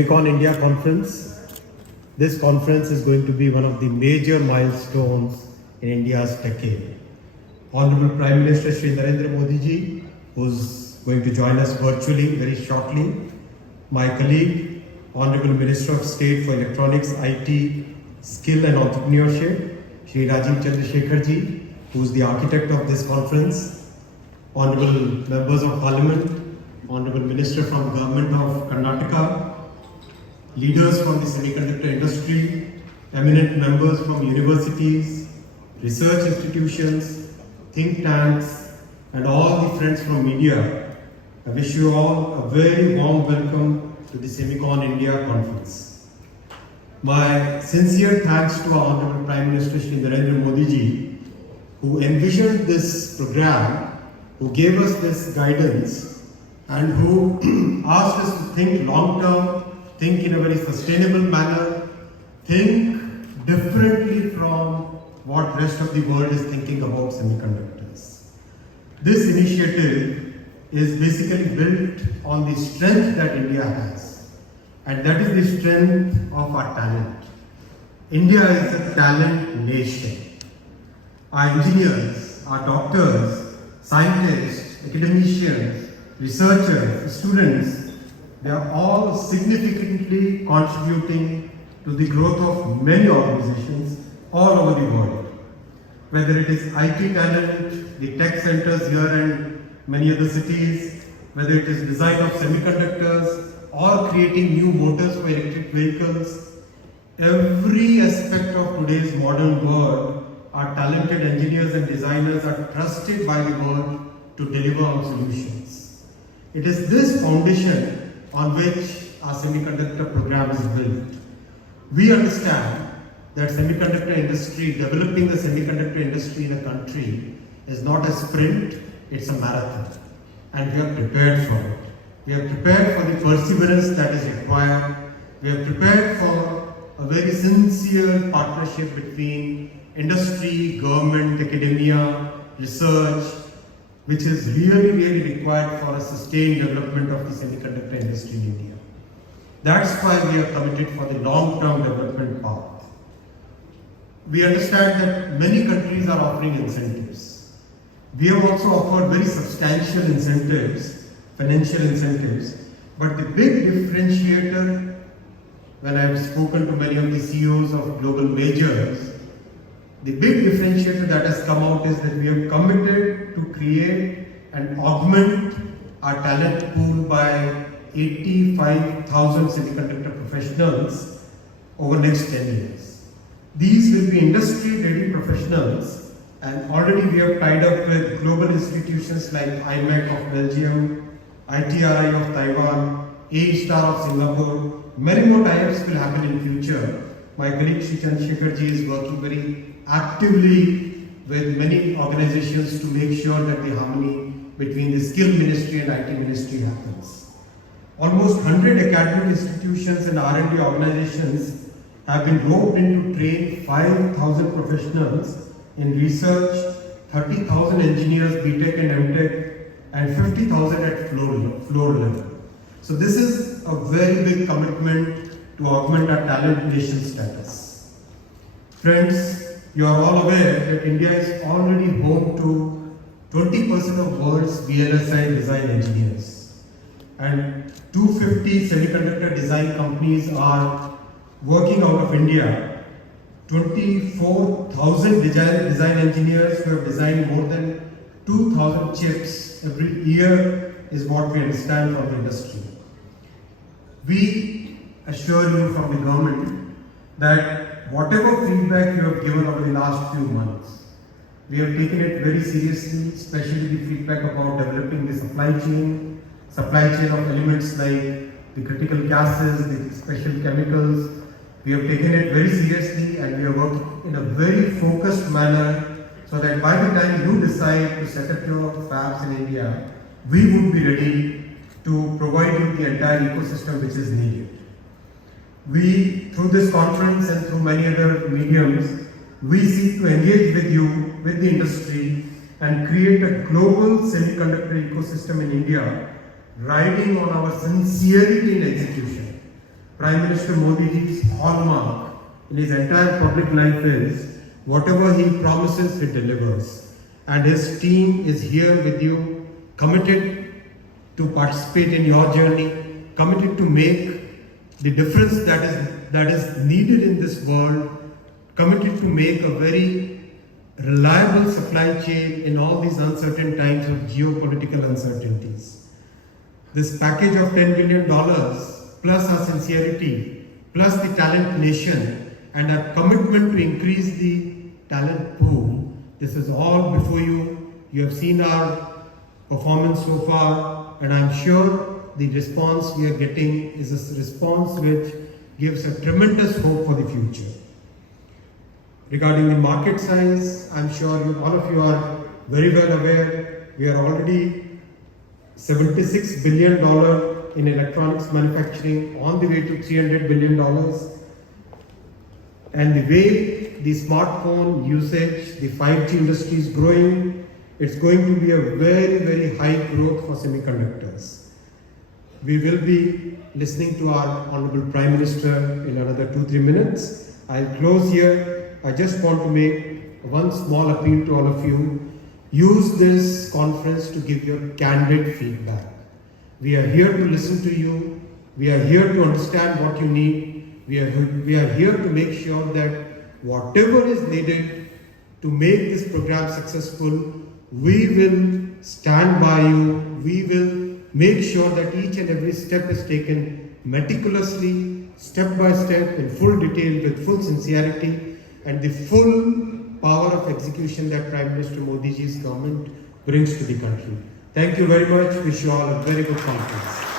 Semicon India conference. This conference is going to be one of the major milestones in India's decade. Honorable Prime Minister Shri Narendra Modi ji, who's going to join us virtually very shortly. My colleague, Honorable Minister of State for Electronics, IT, Skill and Entrepreneurship, Shri Rajiv Chandrasekhar ji, who's the architect of this conference. Honorable Members of Parliament, Honorable Minister from Government of Karnataka, leaders from the semiconductor industry, eminent members from universities, research institutions, think tanks, and all the friends from media, I wish you all a very warm welcome to the Semicon India conference. My sincere thanks to our Honorable Prime Minister Shri Narendra Modi ji, who envisioned this program, who gave us this guidance, and who asked us to think long term, think in a very sustainable manner, think differently from what rest of the world is thinking about semiconductors. This initiative is basically built on the strength that India has, and that is the strength of our talent. India is a talent nation. Our engineers, our doctors, scientists, academicians, researchers, students, they are all significantly contributing to the growth of many organizations all over the world. Whether it is IT talent, the tech centers here and many other cities, whether it is design of semiconductors or creating new motors for electric vehicles, every aspect of today's modern world, our talented engineers and designers are trusted by the world to deliver on solutions. It is this foundation on which our semiconductor program is built. We understand that semiconductor industry, developing the semiconductor industry in a country is not a sprint, it's a marathon. And we are prepared for it. We are prepared for the perseverance that is required. We are prepared for a very sincere partnership between industry, government, academia, research, which is really required for a sustained development of the semiconductor industry in India. That's why we are committed for the long-term development path. We understand that many countries are offering incentives. We have also offered very substantial incentives, financial incentives, but the big differentiator, when I have spoken to many of the CEOs of global majors, the big differentiator that has come out is that we have committed to create and augment our talent pool by 85,000 semiconductor professionals over the next 10 years. These will be industry-ready professionals, and already we have tied up with global institutions like IMEC of Belgium, ITRI of Taiwan, A-Star of Singapore. Many more tie-ups will happen in future. My colleague Shri Chandrasekhar ji is working very actively with many organizations to make sure that the harmony between the skill ministry and IT ministry happens. Almost 100 academic institutions and R&D organizations have been roped in to train 5,000 professionals in research, 30,000 engineers, BTech and MTech, and 50,000 at floor level. So this is a very big commitment to augment our talent nation status. Friends, you are all aware that India is already home to 20% of world's VLSI design engineers. And 250 semiconductor design companies are working out of India. 24,000 design engineers who have designed more than 2,000 chips every year is what we understand from the industry. We assure you from the government that whatever feedback you have given over the last few months, we have taken it very seriously, especially the feedback about developing the supply chain of elements like the critical gases, the special chemicals. We have taken it very seriously, and we are working in a very focused manner so that by the time you decide to set up your fabs in India, we would be ready to provide you the entire ecosystem which is needed. We, through this conference and through many other mediums, we seek to engage with you, with the industry, and create a global semiconductor ecosystem in India, riding on our sincerity in execution. Prime Minister Modi ji's hallmark in his entire public life is whatever he promises, he delivers. And his team is here with you, committed to participate in your journey, committed to make the difference that is needed in this world, committed to make a very reliable supply chain in all these uncertain times of geopolitical uncertainties. This package of $10 billion, plus our sincerity, plus the talent nation, and our commitment to increase the talent pool, this is all before you. You have seen our performance so far, and I'm sure the response we are getting is a response which gives a tremendous hope for the future. Regarding the market size, I'm sure all of you are very well aware, we are already $76 billion in electronics manufacturing, on the way to $300 billion. And the way the smartphone usage, the 5G industry is growing, it's going to be a very, very high growth for semiconductors. We will be listening to our Honorable Prime Minister in another 2-3 minutes. I'll close here. I just want to make one small appeal to all of you. Use this conference to give your candid feedback. We are here to listen to you. We are here to understand what you need. We are here to make sure that whatever is needed to make this program successful, we will stand by you. We will make sure that each and every step is taken meticulously, step by step, in full detail, with full sincerity, and the full power of execution that Prime Minister Modi ji's government brings to the country. Thank you very much. Wish you all a very good conference.